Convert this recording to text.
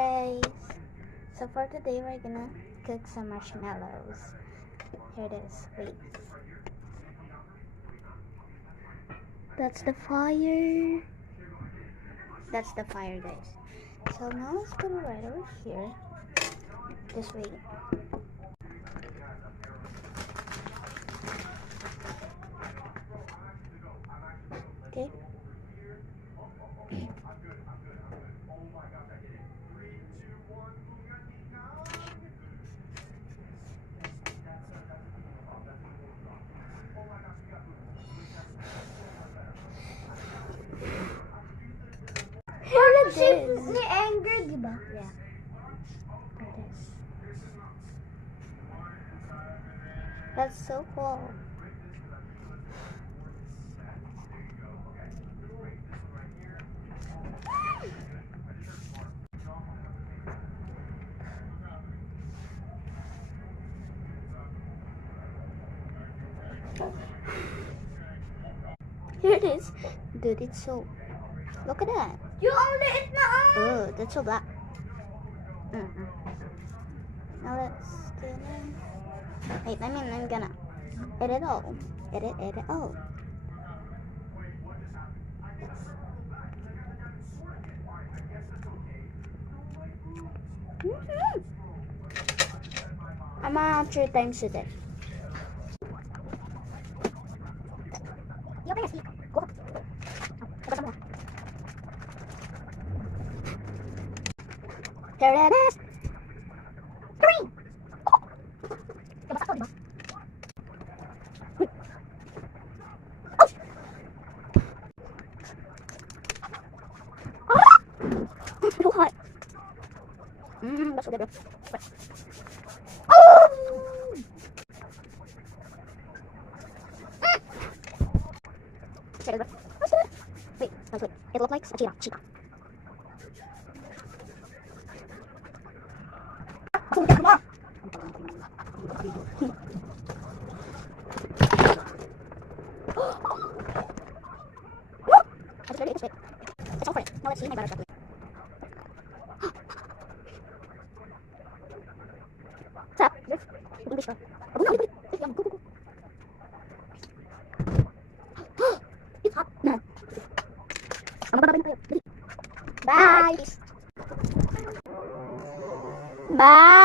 Guys, so for today we're gonna cook some marshmallows. Here it is. Wait. That's the fire. That's the fire, guys. So now let's put it right over here. Just wait. Okay. Here it is. Ni anger, di ba? Yeah. Here it is. That's so cool. Here it is. Dude, it's so... Look at that. You only eat na Oh, that's so black. Now let's get in. Wait, I'm gonna edit all. Edit all. I'm gonna 3 times a day. You can speak. Go. Here it is. 3. Diba sa to, diba? So hot. That's so good, bro. Check it, bro. What's that? Wait, that's good. It looks like a cheetah. It's ready, it's ready. It's all for it. Now let's see my butter chocolate. Stop. English pa. It's hot. Bye. Bye.